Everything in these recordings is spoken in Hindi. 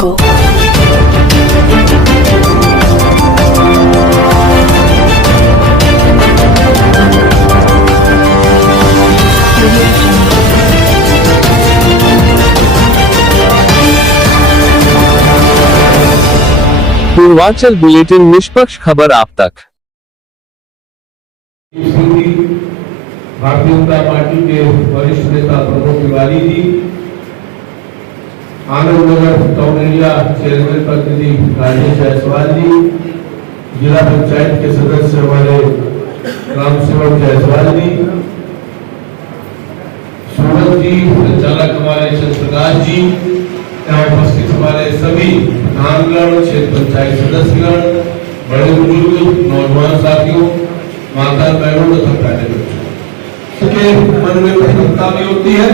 Jungle. पूर्वांचल बुलेटिन निष्पक्ष खबर आप तक। भारतीय जनता पार्टी के वरिष्ठ नेता Pramod Tiwari ji, Anand Nagar town area chairman प्रतिनिधि राजेश जायसवाल जी, जिला पंचायत के सदस्य हमारे राम सेवक जायसवाल जी, सूरज जी, संचालक हमारे चंद्रप्रकाश जी, यहाँ उपस्थित हमारे सभी प्रधानगण, क्षेत्र पंचायत सदस्यगण, बड़े बुजुर्ग, नौजवान साथियों, माता बहनों तथा प्यारे बच्चों के मन में प्रसन्नता भी होती है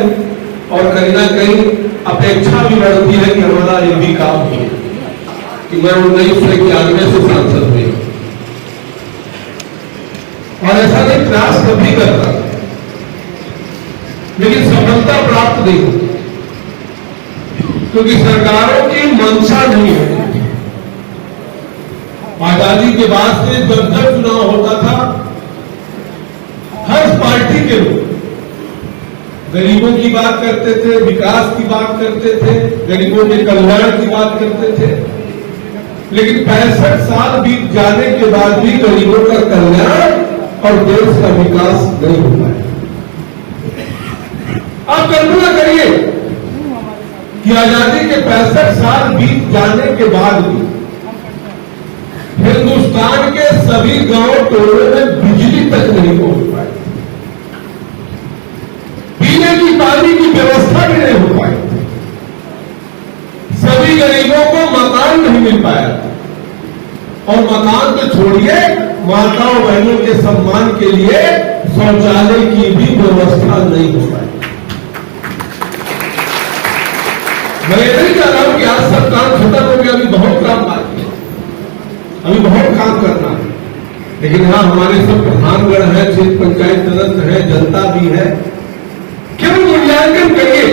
और कहीं ना कहीं अपेक्षा भी बढ़ती है कि हमारा ये भी काम हो कि मैं 1991 से सांसद हुई और ऐसा नहीं प्रयास कभी करता, लेकिन सफलता प्राप्त नहीं होती क्योंकि सरकारों की मंशा नहीं होती। आजादी के बाद से जब जब चुनाव होता था, हर पार्टी के लोग गरीबों की बात करते थे, विकास की बात करते थे, गरीबों के कल्याण की बात करते थे, लेकिन 65 साल बीत जाने के बाद भी गरीबों का कल्याण और देश का विकास नहीं हो पाया। आप कल्पना करिए कि आजादी के 65 साल बीत जाने के बाद भी हिंदुस्तान के सभी गांव टोलों में बिजली तक नहीं पहुंच पाई, पीने की पानी की व्यवस्था भी नहीं हो पाई, सभी गरीबों को मकान नहीं मिल पाया और मकान तो छोड़िए, माताओं बहनों के सम्मान के लिए शौचालय की भी व्यवस्था नहीं हो पाई। मैं ये नहीं कह रहा हूं कि आज सब काम खत्म हो गया, अभी बहुत काम बाकी है, अभी बहुत काम करना है, लेकिन हाँ हमारे सब प्रधानगण है, क्षेत्र पंचायत सदस्य है, जनता भी है, क्यों मूल्यांकन करिए,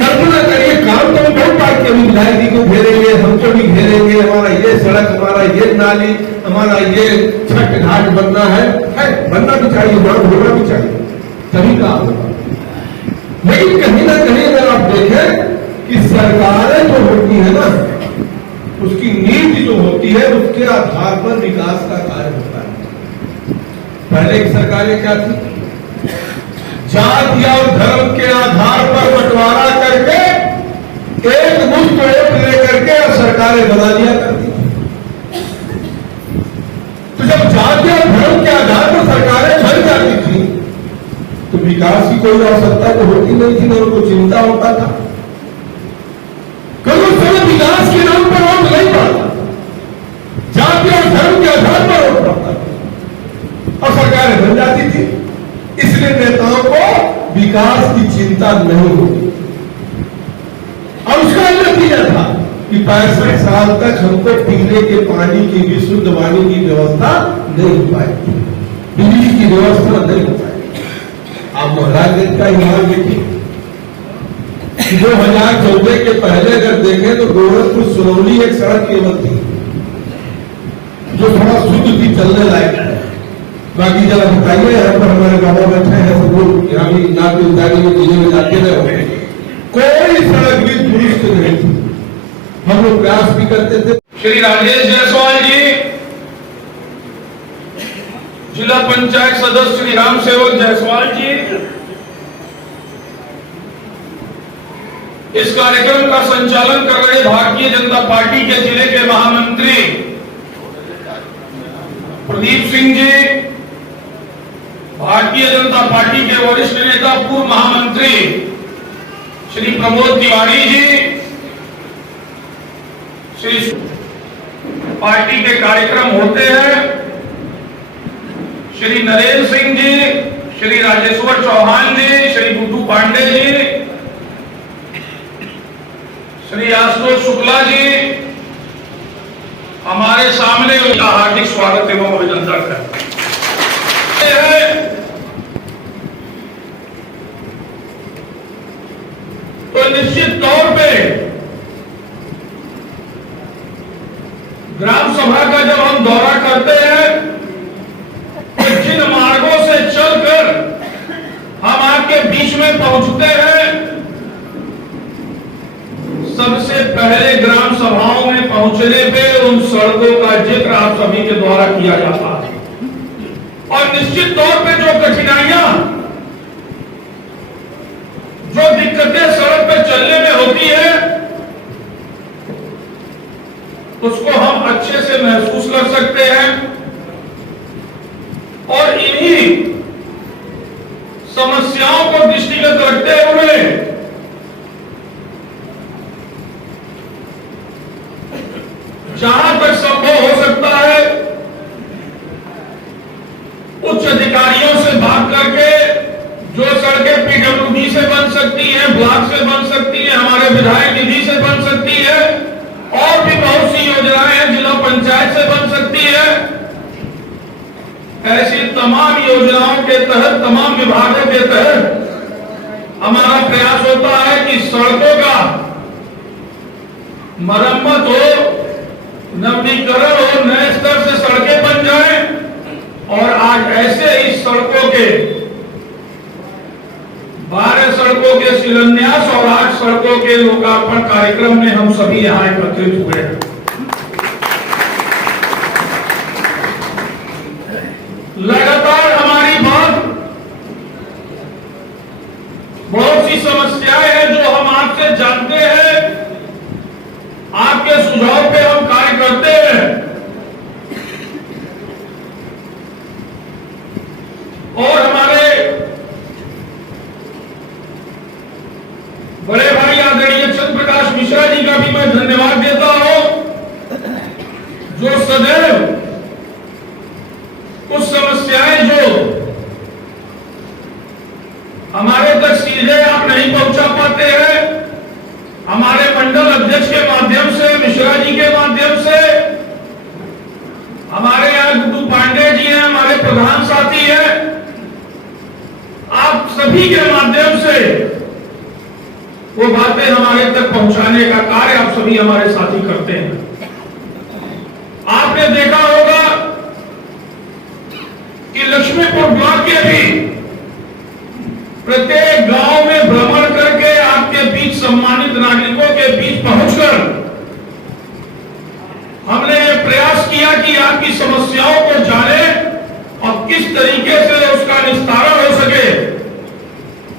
कल्पना करिए, काम तो बहुत बाकी, अभी विधायक जी को घेरेंगे, हमको भी घेरेंगे, हमारा ये सड़क, हमारा ये नाली, हमारा ये छठ घाट बनना है, बनना भी चाहिए, मांग होना भी चाहिए, तभी काम होगा। लेकिन कहीं ना कहीं अगर आप देखें कि सरकारें जो होती है ना, उसकी नीति जो होती है उसके आधार पर विकास का कार्य होता है। पहले की सरकारें क्या थी? जाति और धर्म के आधार पर बंटवारा करके एक मुश्त वोट लेकर के सरकारें बना लिया करती थी। तो जब जाति और धर्म के आधार पर सरकारें बन जाती थी तो विकास की कोई आवश्यकता तो होती नहीं थी, न उनको चिंता होता था, क्योंकि उस समय विकास के नाम पर वोट नहीं पड़ता, जाति और धर्म के आधार पर वोट पड़ता था और सरकारें बन जाती थी। इसलिए नेताओं को विकास की चिंता नहीं होती और उसका नतीजा था कि 65 साल तक हमको पीने के पानी की भी, शुद्ध पानी की व्यवस्था नहीं हो पाई, बिजली की व्यवस्था नहीं हो पाई। आप महाराजगंज का इमाम देखिए, 2014 के पहले अगर देखें तो गोरखपुर सुरौली एक सड़क केवल थी जो थोड़ा शुद्ध थी, चलने लायक है। बाकी जरा बताइए, यहाँ पर हमारे बाबा बैठे हैं, सब लोग यहाँ भी नाक में उतारी में जिले में जाते रहे, कोई सड़क भी दुरुस्त नहीं थी। हम लोग प्रयास भी करते थे। श्री राजेश जायसवाल जी, जिला पंचायत सदस्य श्री राम सेवक जायसवाल जी, इस कार्यक्रम का संचालन कर रहे भारतीय जनता पार्टी के जिले के महामंत्री प्रदीप सिंह जी, भारतीय जनता पार्टी के वरिष्ठ नेता पूर्व महामंत्री श्री प्रमोद तिवारी जी, श्री पार्टी के कार्यक्रम होते हैं श्री नरेंद्र सिंह जी, श्री राजेश्वर चौहान जी, श्री बुद्धू पांडे जी, श्री आशुतोष शुक्ला जी, हमारे सामने उनका हार्दिक स्वागत एवं अभिनंदन करते हैं। तो निश्चित तौर पे लोकसभा का जब हम दौरा करते हैं तो जिन मार्गों से चलकर हम आपके बीच में पहुंचते हैं, सबसे पहले ग्राम सभाओं में पहुंचने पे उन सड़कों का जिक्र आप सभी के द्वारा किया जाता है। और निश्चित तौर पे जो कठिनाइयां, जो दिक्कतें सड़क पे चलने में होती है, उसको हम अच्छे से महसूस कर सकते हैं। और इन्हीं समस्याओं को दृष्टिगत रखते हुए जहां तक संभव हो सकता है उच्च अधिकारियों से बात करके जो सड़कें पीडब्ल्यूडी से बन सकती हैं, ब्लॉक से बन सकती हैं, हमारे विधायक निधि से बन सकती है, और भी बहुत सी योजनाएं हैं जिला पंचायत से बन सकती है, ऐसी तमाम योजनाओं के तहत, तमाम विभागों के तहत हमारा प्रयास होता है कि सड़कों का मरम्मत हो, नवीनीकरण हो, नए स्तर से सड़कें बन जाएं। और आज ऐसे ही सड़कों के 12 सड़कों के शिलान्यास और 8 सड़कों के लोकार्पण कार्यक्रम में हम सभी यहां एकत्रित हुए हैं। लगातार हमारी बात, बहुत सी समस्याएं हैं जो हम आपसे जानते हैं, आपके सुझाव पे हम कार्य करते हैं। और हमारे बड़े भाई आदरणीय चंद्र प्रकाश मिश्रा जी का भी मैं धन्यवाद देता हूं, जो सदैव कुछ समस्याएं जो हमारे तक सीधे आप नहीं पहुंचा पाते हैं, हमारे मंडल अध्यक्ष के माध्यम से, मिश्रा जी के माध्यम से, हमारे यहाँ गुड्डू पांडे जी हैं, हमारे प्रधान साथी हैं, आप सभी के माध्यम से वो बातें हमारे तक पहुंचाने का कार्य आप सभी हमारे साथी करते हैं। आपने देखा होगा कि लक्ष्मीपुर ब्लॉक के भी प्रत्येक गांव में भ्रमण करके आपके बीच, सम्मानित नागरिकों के बीच पहुंचकर हमने ये प्रयास किया कि आपकी समस्याओं को जाने और किस तरीके से उसका निस्तारण हो सके,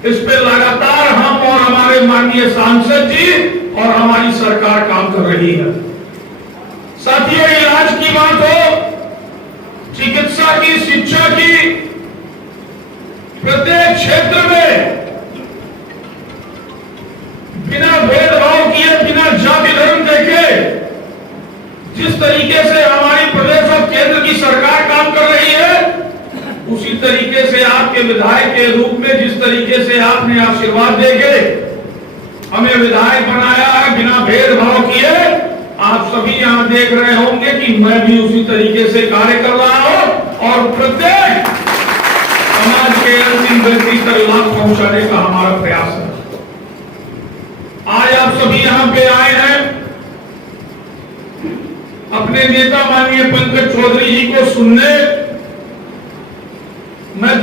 इस पे लगातार हम और हमारे माननीय सांसद जी और हमारी सरकार काम कर रही है। साथियों, इलाज की बात हो, चिकित्सा की, शिक्षा की, प्रत्येक क्षेत्र में बिना भेदभाव किए, बिना जाति धर्म देखे, जिस तरीके से हमारी प्रदेश और केंद्र की सरकार काम कर रही है, उसी तरीके से आपके विधायक के रूप में जिस तरीके से आपने आशीर्वाद देके हमें विधायक बनाया है, बिना भेदभाव किए, आप सभी यहां देख रहे होंगे कि मैं भी उसी तरीके से कार्य कर रहा हूं और प्रत्येक समाज के अंतिम व्यक्ति तक लाभ पहुंचाने का हमारा प्रयास है। आज आप सभी यहां पे आए हैं अपने नेता माननीय पंकज चौधरी जी को सुनने। मैं